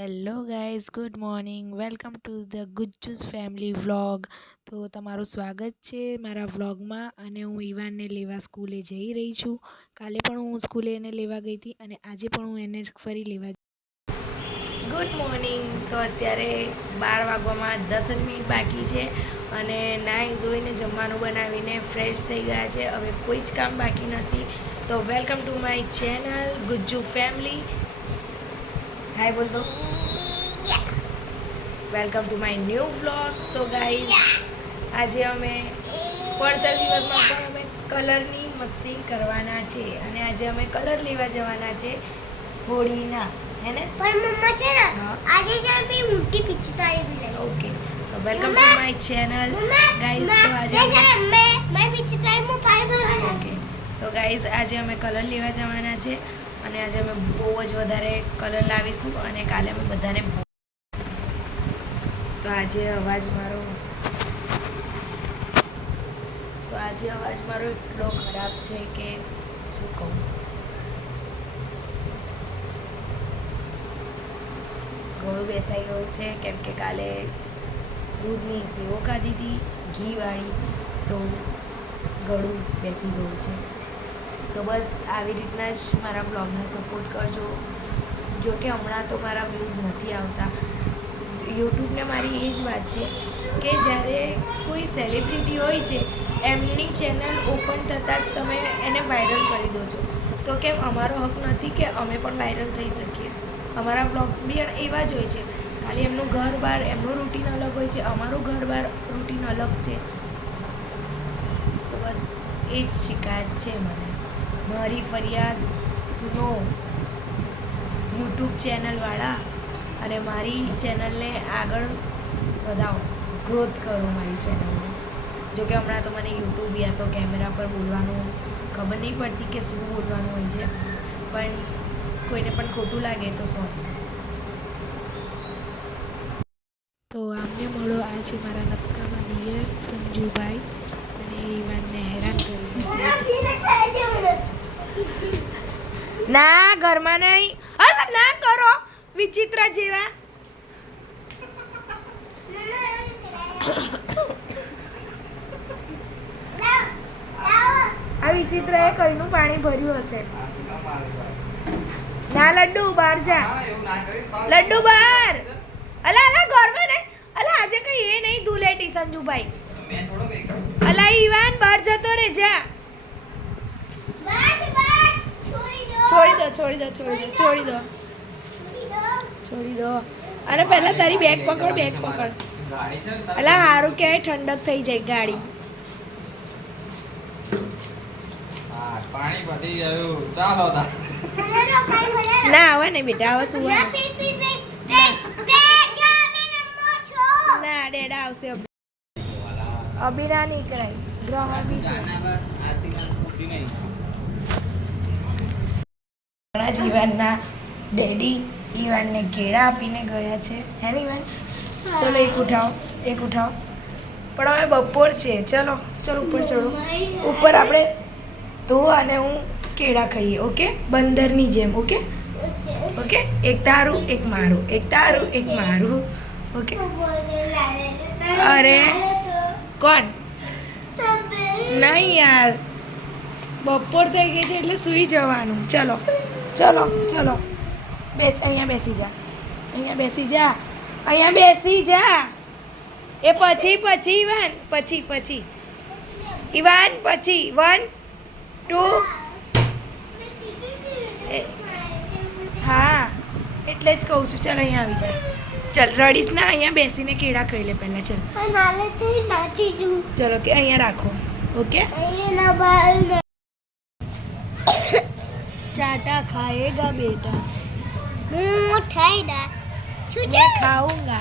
Hello guys, good morning. Welcome to the Gujjus family vlog. તો તમારું સ્વાગત છે મારા વ્લોગમાં. અને હું ઈવાનને લેવા સ્કૂલે જઈ રહી છું. કાલે પણ હું સ્કૂલે એને લેવા ગઈ હતી અને આજે પણ હું એને ફરી લેવા. Good morning. તો અત્યારે 12 વાગવામાં 10 જ મિનિટ બાકી છે અને નાહી ધોઈને જમવાનું બનાવીને ફ્રેશ થઈ ગયા છે. હવે કોઈ જ કામ બાકી નથી. તો welcome to my channel Gujju family. Hi બોલ દો. Welcome to my new vlog. તો ગાઈઝ, આજે અમે પડતર દિવસમાં પણ અમે કલરની મસ્તી કરવાના છે અને આજે અમે કલર લેવા જવાના છે હોળીના, હે ને? પણ મમ્મા છે ને આજે છે ને પેલી મોટી પિચકારી બી લઈ. ઓકે, તો welcome to my channel guys. તો આજે મેં પિચકારીમાં પાણી ભરવાનું. ઓકે, તો ગાઈઝ આજે અમે કલર લેવા જવાના છે અને આજે અમે બહુ જ વધારે કલર લાવીશું અને કાલે અમે બધાને. તો આજે અવાજ મારો એટલો ખરાબ છે કે શું કહું. ગળું બેસાઈ ગયું છે કેમ કે કાલે દૂધની સેવો ખાધી હતી ઘીવાળી, તો ગળું બેસી ગયું છે. તો બસ આવી રીતના જ મારા બ્લોગને સપોર્ટ કરજો. જો કે હમણાં તો મારા વ્યૂઝ નથી આવતા. યુટ્યુબને મારી એ જ વાત છે કે જ્યારે કોઈ સેલિબ્રિટી હોય છે એમની ચેનલ ઓપન થતાં જ તમે એને વાયરલ કરી દો છો. તો કેમ અમારો હક નથી કે અમે પણ વાયરલ થઈ શકીએ? અમારા બ્લોગ્સ બી એવા જ હોય છે. ખાલી એમનું ઘર બહાર, એમનું રૂટીન અલગ હોય છે, અમારું ઘર બહાર રૂટીન અલગ છે. તો બસ એ જ શિકાયત છે મને. મારી ફરિયાદ સુનો યુટ્યુબ ચેનલવાળા અને મારી ચેનલને આગળ વધાવો, ગ્રોથ કરો મારી ચેનલને. જોકે હમણાં તો મને યુટ્યુબ યા તો કેમેરા પર બોલવાનું ખબર નહીં પડતી કે શું બોલવાનું હોય છે, પણ કોઈને પણ ખોટું લાગે તો સોરી. તો આમને મળો આજે મારા નક્કામાં દિયર સંજુભાઈ અને ઈવાનને હેરાન કરી ના ઘરમાં નહીં. અરે ના કરો વિચિત્ર જેવા. આ વિચિત્ર એ કઈનું પાણી ભર્યું હશે. ના લડ્ડુ બહાર જા. લડ્ડુ બહાર. અલા ઘરમાં નહીં. અલા આજે કઈ એ નહીં ધૂલેટી સંજુભાઈ. અલા ઈવાન બહાર જતો રે જા. છોડી દો. અને પહેલા તારી બેગ પકડ. અલા હારું ક્યાંય ઠંડક થઈ જાય ગાડી. પાણી પતી ગયું, ચાલો ના આવે ને બેટા, હવે શું ના ડેડા આવશે. અભી ના નીકળાય, ગ્રહ બી છે. ઈવાનના ડેડી ઈવાનને કેળા આપીને ગયા છે, હે ને ઈવાન? ચલો એક ઉઠાવો. પણ હવે બપોર છે. ચલો ઉપર ચડો. ઉપર આપણે તું અને હું કેળા ખાઈએ, ઓકે? બંદરની જેમ, ઓકે? એક તારું એક મારું, ઓકે? અરે કોણ? નહીં યાર, બપોર થઈ ગઈ છે એટલે સૂઈ જવાનું. ચલો અહીંયા બેસી જા. એ પછી ઈવાન 1 2. હા એટલે જ કહું છું. ચાલ અહીંયા આવી જાય. ચાલ રડીશ ના. અહીંયા બેસીને કેળા ખાઈ લે પહેલા. ચાલ ચલો કે અહીંયા રાખો, ઓકે? चाटा खाएगा बेटा. मैं खाऊंगा.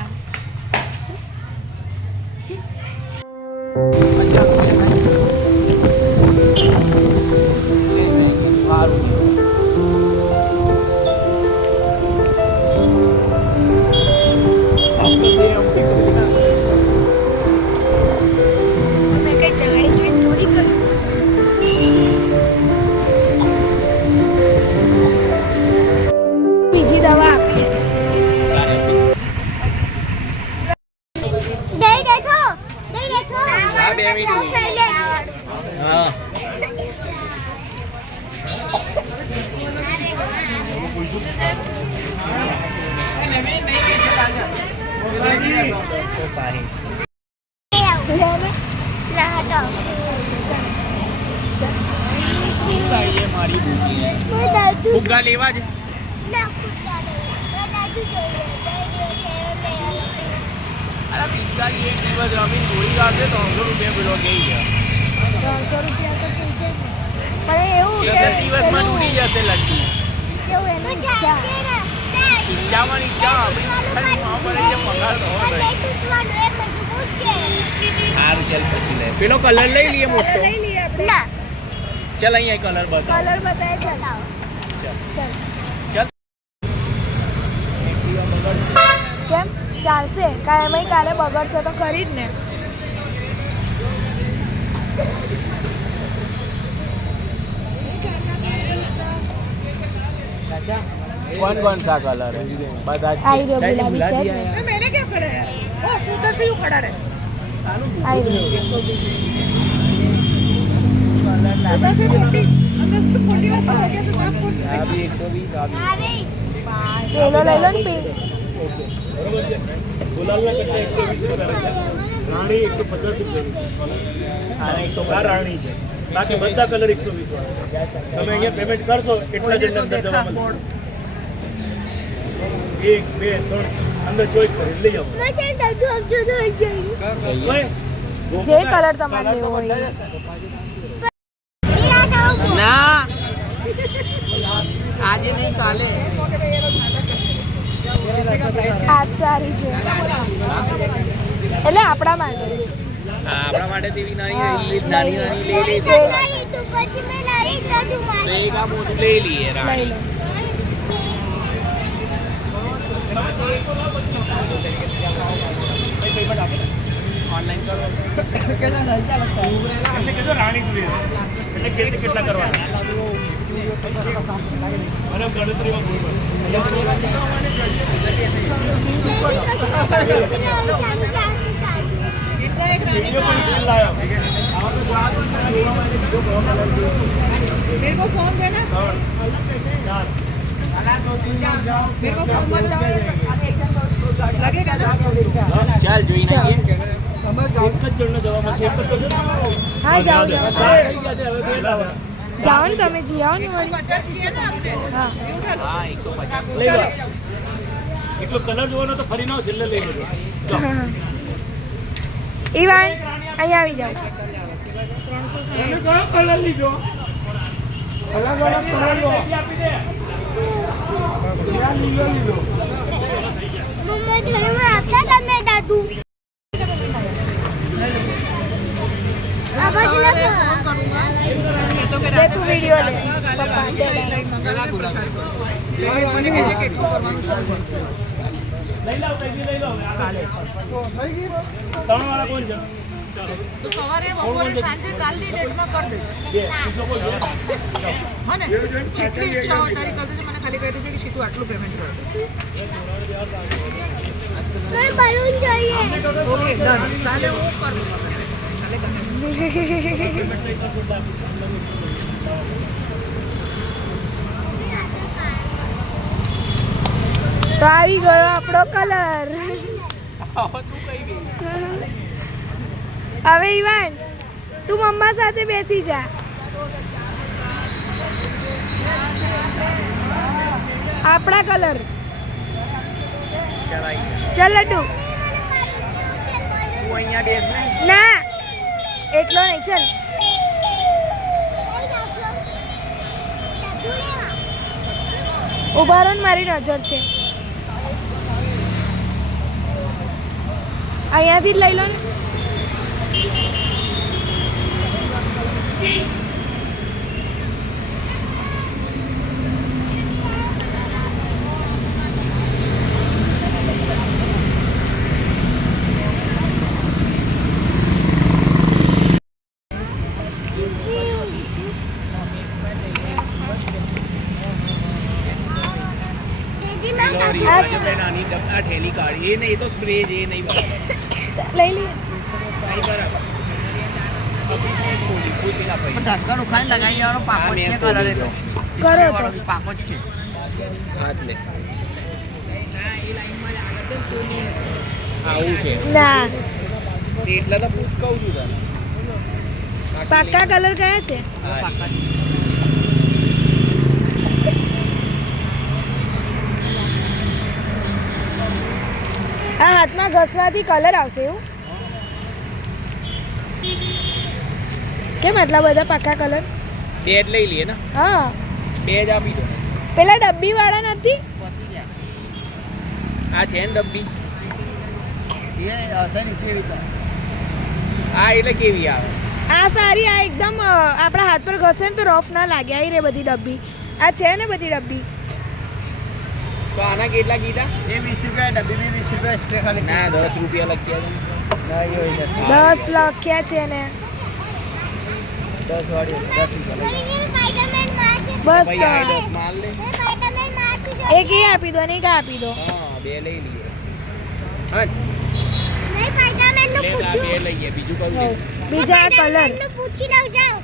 मैं कहीं जानी चाहिए थोड़ी कर. બીજી દવા આપી. ફુગ્ગા લેવા છે. અરે પિચકારી એક દિવસ રમીને ગોળી કાઢશે 300 રૂપિયા પેલો કહી ગયા. 300 રૂપિયા તો પૂછે જ ને. પણ એવું દિવસમાં ઉડી જશે લડ્ડુ. કેવું એનું ઈચ્છા ઈચ્છામાં ઈચ્છા ખાલી માવ પડે છે પગાર તો હોય. સારું ચાલ પછી લે. પેલો કલર લઈ લઈએ મોટો. લઈ લઈએ આપણે. ના ચાલ અહીંયા કલર બતાવ. કલર બતાય ચલાવો. ચાલ કેમ ચાલશે કાયમ કાલે બગડશે તો ખરી જ ને. कौन सा कलर है बता आई रो गुलाबी है मैं मैंने क्या करा है ओ तू उधर से यूं खड़ा रहे आई रो उधर से 40 अंदर से 40 वाला हो गया तो आप 40 अभी 120 अभी येलो ले लो ने पिंक બરોબર છે ગુલાલના કટ્ટા 120 રૂપિયા છે રાણી 150 રૂપિયા આને આ રાણી છે બાકી બધા કલર 120 વાળા તમે અહીંયા પેમેન્ટ કરશો એટલા જ અંદર જવા મળશે 1 2 3 અંદર ચોઈસ કરી લઈ જાઓ मैं दादू अब जो दो चाहिए જે जे कलर તમારે લેવો હોય ના આજે નહીં કાલે આ સારી છે એટલે આપણા માટે આપણા માટે તેવી નાની નાની નાની લઈ લઈ તો તો એક આ મોટું લઈ લઈએ લઈ રાણી લો ઓનલાઈન કરો એટલે કીધું રાણી જોઈએ એટલે કેસે કેટલા કરવાના અને ગણતરીમાં ભૂલ वीडियो पर चल रहा है मेरे को फोन देना मेरे को फोन मत लगेगा ना ચાલ જોઈને આવીએ એક જ જણને જવા મળશે એક જ તો છે ને હા જાઓ જાઓ ચાર થઈ ગયા છે હવે બે લાવો જાઓ ને તમે જી આવો ને વળી 50 किया ना आपने હા ये उठा लो હા 150 લઈ લો એટલો કલર જોવાનો તો ફરી ના છેલ્લે લઈ લેજો ઈવાન અહીંયા આવી જાઓ તમે કયો કલર લીધો અલગ અલગ કલર લો આપી દે યા લીધો મમ્મા ઘરમાં આપતા તમે દાદુ આ બાજુ લે તું વિડિયો લે પપ્પા દે લઈ લાવ કઈ લઈ લાવ કાલે ત્રણ વાળા કોણ છે तो सवारे बपोरे सांजे कालनी डेट में कर दे બે બીજો કોણ છે હા ને કેટલી ઈચ્છા હોય તારી કરજો મને ખાલી કહી દેજે કે સીધું આટલું પેમેન્ટ કર મને બલૂન જોઈએ ઓકે ડન કાલે હું કરું કાલે તો આવી ગયો આપણો કલર હવે ઈવાન તું મમ્મા સાથે બેસી જા આપણા કલર ચાલ લડ્ડુ તું અહીંયા બેસ ને ના એટલો નહીં ચાલ ઉભા રહો ને મારી નજર છે અહીંયાથી જ લઈ લો ને નાની ડબલા ઠેલી કાઢી એ નહીં તો સ્પ્રે જ એ નહીં બરાબર લઈ લઈએ નહીં બરાબર ઢક્કન ઉખાડી લગાવી દેવાનો પાકો છે કલર એ તો કરો તો પાકો જ છે હાથ લે આવું છે ના એટલે તો પૂછ કહું છું તને પાક્કા કલર કયા છે? આ હાથમાં ઘસવાથી કલર આવશે એવું કેમ આટલા બધા પાક્કા કલર? બે જ લઈ લઈએ ને, હા બે જ આપી દો. પેલા ડબ્બી વાળા નથી? આ છે ને ડબ્બી, આ એટલે કેવી આવે? આ સારી, આ એકદમ આપણા હાથ પર ઘસે ને તો રફ ના લાગે. આવી રે બધી ડબ્બી, આ છે ને બધી ડબ્બી. તો આના કેટલા કીધા? ये 20 रुपया डब्बी में 20 रुपया स्प्रे खाली ના 10 રૂપિયા લખ્યા ना ये हो जाए 10 લખ્યા છે ને 10 वाली 10 रुपया સ્પાઈડરમેન મારશે બસ ભાઈ આ 10 માલ લે. સ્પાઈડરમેન મારશે એક એ આપી દો ને એક આપી દો. હા બે લઈ લઈએ. હા નહીં સ્પાઈડરમેન નું લે આ પૂછ્યું બે લઈએ, બીજું કયું લે? બીજા કલર નું પૂછી લઉં જાઓ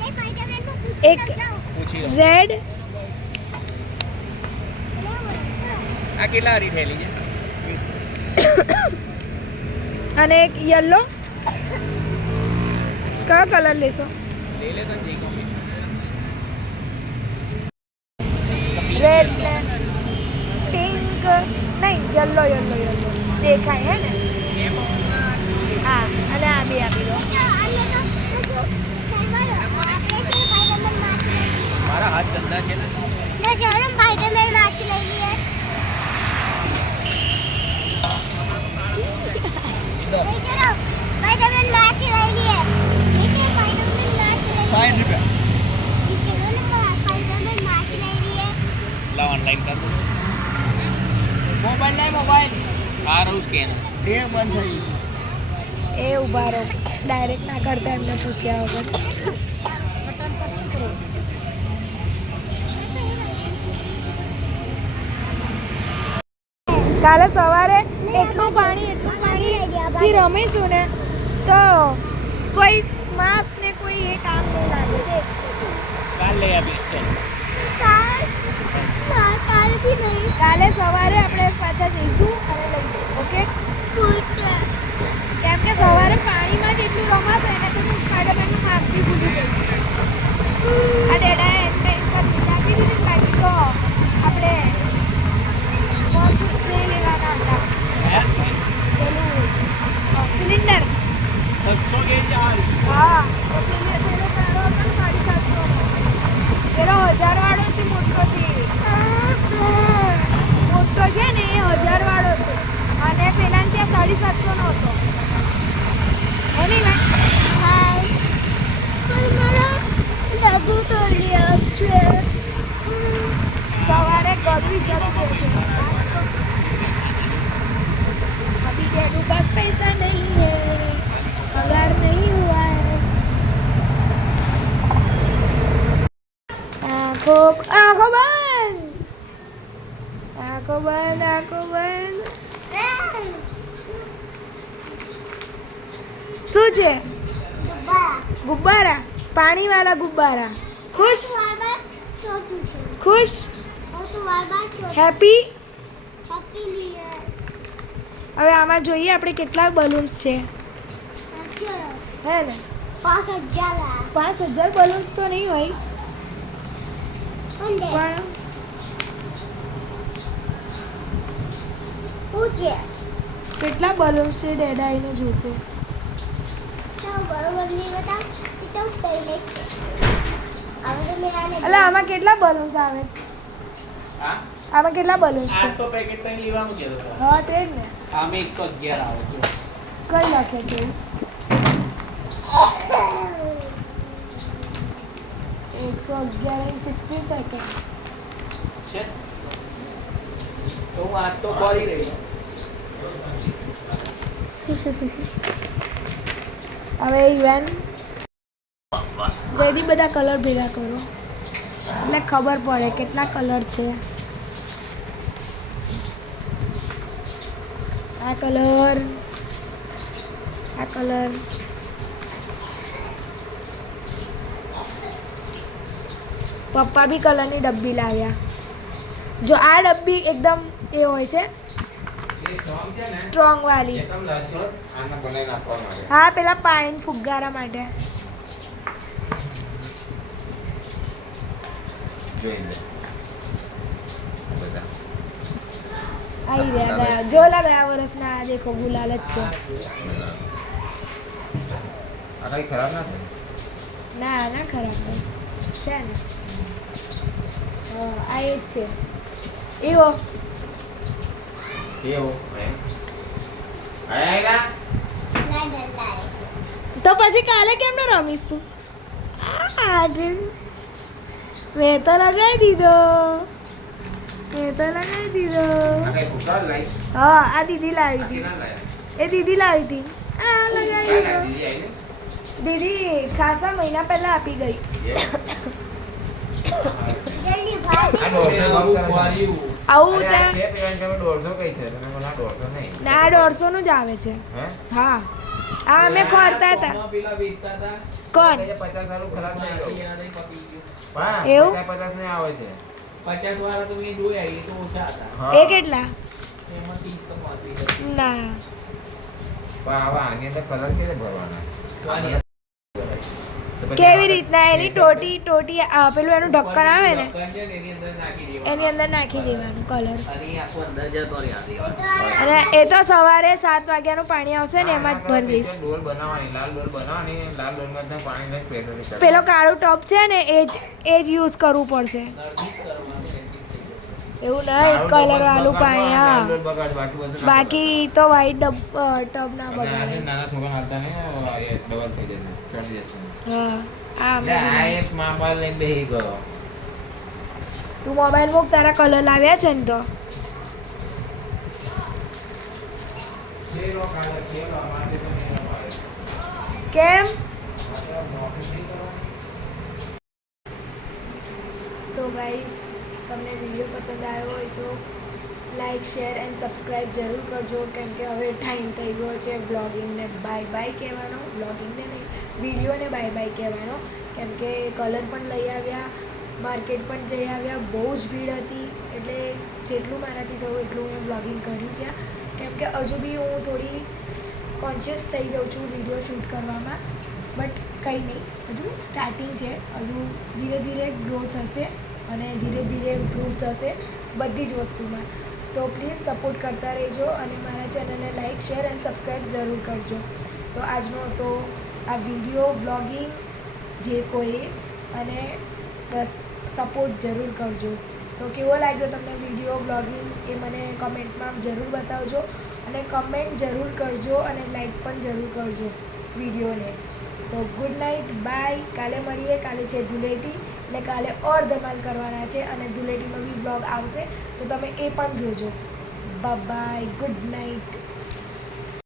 નહીં સ્પાઈડરમેન નું પૂછી એક લઉં જાઓ પૂછી લો. રેડ આ કેટલા હરી થયેલી છે? અને એક યલો. કયો કલર લેશો? લઈ લે તને જે ગમે. રેડ ને પિંક નહીં, યલો યલો યલો દેખાય હે ને? હા અને આ બી આપી દો. મારા હાથ ગંદા છે ને. ના ચાલો સ્પાઈડરમેન મારશે લઈ લઈએ ચાલો સ્પાઈડરમેન મારશે લઈ લઈએ સ્પાઈડરમેન મારશે લઈ 60 रुपया સ્પાઈડરમેન મારશે લઈ લઈએ લા ઓનલાઈન કર દો. मोबाइल नहीं मोबाइल આ રહું સ્કેનર. ये बंद है એ ઉભા રહો, ડાયરેક્ટ ના કરતા એમને પૂછ્યા વગર. કાલે સવારે એટલું પાણીથી રમીશું ને તો કોઈ માસ ને કોઈ એ કામ નહીં લાગે. દેખ. કાલ લઈ આપીશ ચાલ. કાલ भी नहीं કાલે સવારે આપણે પાછા જઈશું અને લઈશું. ઓકે? કેમ કે સવારે પાણીમાં જ એટલું રમાશે એને તો સ્પાઈડરમેનનું માસ્ક બી ભૂલી જઈશું. આ ડેડાએ એમ ટાઈમ પર નાખી દીધી બાકી તો આપણે મોસ્ટ સ્પ્રે લેવાના હતા. પેલું સિલિન્ડર. 600 ગેજ આવી. હા તો પેલો સારો હતો ને 750 પેલો 1000 વાળો છે, મોટો છે ને એ 1000 વાળો છે અને પેલા ત્યાં 750 નો હતો. એની વાત दादू तो लिया છે सवारे गौरी जरूर देते अभी डैडू पास पैसा नहीं है, पगार नहीं हुआ है. आँखों आँखों बंद, आँखों बंद, आँखों બંધ. શું છે? ગુબ્બારા, પાણી વાળા ગુબ્બારા. ખુશ ખુશ હેપી. હવે આમાં જોઈએ આપણે કેટલા બલૂન્સ છે. હે ને 5000 બલૂન્સ તો નહીં હોય પણ કેટલા બલૂન્સ છે ડેડા આવીને જોશે. એટલે આમાં કેટલા બલૂન્સ આવે? હા આમાં કેટલા બલૂન્સ આ છે? તો પેકેટ તઈ લેવાનું છે તો. હા તે જ ને. આમે 111 આવે જો. કઈ લખે છે? 111 and 16 સેકન્ડ. છે તો હું આ તો બોલી રહી. હવે ઇવન જલ્દી બધા કલર ભેગા કરો એટલે ખબર પડે કેટલા કલર છે. આ કલર, આ કલર, પપ્પા બી કલરની ડબ્બી લાવ્યા. જો આ ડબ્બી એકદમ એ હોય છે સ્ટ્રોંગ વાળી હા પેલા પાણી ફુગ્ગારા માટે આવી રહ્યા ગયા જોલા ગયા વર્ષના આ દેખો ગુલાલ જ છે ખરાબ ના થાય ના ના ખરાબ નહીં છે ને આ એ જ છે એવો તો પછી કાલે કેમ ન રમીશ તું મેં તો લગાવી દીધો હા આ દીદી લાવી હતી એ દીદી લાવી હતી આ લગાવી દીધો દીદી ખાસા મહિના પહેલા આપી ગઈ જલ્દી ભાગ આવું ત્યાં ના 150 નું જ આવે છે હા આ અમે ખોરતા હતા કોણ એવું 50 ને આવે છે 50 વાળા તો મેં જોયા એ તો ઓછા હતા એ કેટલા એમાં 30 તો મળતી ના પણ હવે આની અંદર કલર કેવી ભરવાના કેવી રીતના એની ટોટી પેલું એનું ઢક્કણ આવે ને એની અંદર નાખી દેવાનું કલર અને એ તો સવારે 7 વાગ્યાનું પાણી આવશે ને એમાં જ ભરી દઈશ ડોલ બનાવવાની લાલ ડોલ બનાવવાની લાલ ડોલમાં પાણી નાખી પ્રેશર પેલો કાળું ટોપ છે ને એ જ યુઝ કરવું પડશે એવું નહીં કલર વાળું પાણી હા બાકી તો વ્હાઈટ ટબ ના બગાડે નાના છોકરા હાલતા ને ડબલ થઈ જશે ચડી જશે હા આ એટલે આ એક મોબાઈલ લઈને બેસી ગયો તું મોબાઈલ મૂક તારા કલર લાવ્યા છે ને તો કેમ તો ગાઈસ તમને વિડીયો પસંદ આવ્યો હોય તો લાઈક શેર એન્ડ સબસ્ક્રાઈબ જરૂર કરજો કેમ કે હવે ટાઈમ થઈ ગયો છે બ્લોગિંગને બાય બાય કહેવાનો બ્લોગિંગને નહીં વિડીયોને બાય બાય કહેવાનો કેમ કે કલર પણ લઈ આવ્યા માર્કેટ પણ જઈ આવ્યા બહુ જ ભીડ હતી એટલે જેટલું મારાથી થયું એટલું મેં બ્લોગિંગ કર્યું ત્યાં કેમ કે હજુ બી હું થોડી કોન્શિયસ થઈ જાઉં છું વિડીયો શૂટ કરવામાં બટ કંઈ નહીં હજુ સ્ટાર્ટિંગ છે હજુ ધીરે ધીરે ગ્રો થશે અને ધીરે ધીરે ઇમ્પ્રૂવ થશે બધી જ વસ્તુમાં તો પ્લીઝ સપોર્ટ કરતા રહેજો અને મારા ચેનલને લાઈક શેર એન્ડ સબસ્ક્રાઈબ જરૂર કરજો તો આજનો હતો આ વિડીયો બ્લોગિંગ જે કોઈ અને બસ સપોર્ટ જરૂર કરજો તો કેવો લાગ્યો તમને વિડીયો બ્લોગિંગ એ મને કમેન્ટમાં જરૂર બતાવજો અને કમેન્ટ જરૂર કરજો અને લાઈક પણ જરૂર કરજો વિડીયોને તો ગુડ નાઇટ બાય કાલે મળીએ કાલે છે ધૂળેટી એટલે કાલે ઓર ધમાલ કરવાના છે અને ધૂળેટીનો બી બ્લોગ આવશે તો તમે એ પણ જોજો બાય ગુડ નાઇટ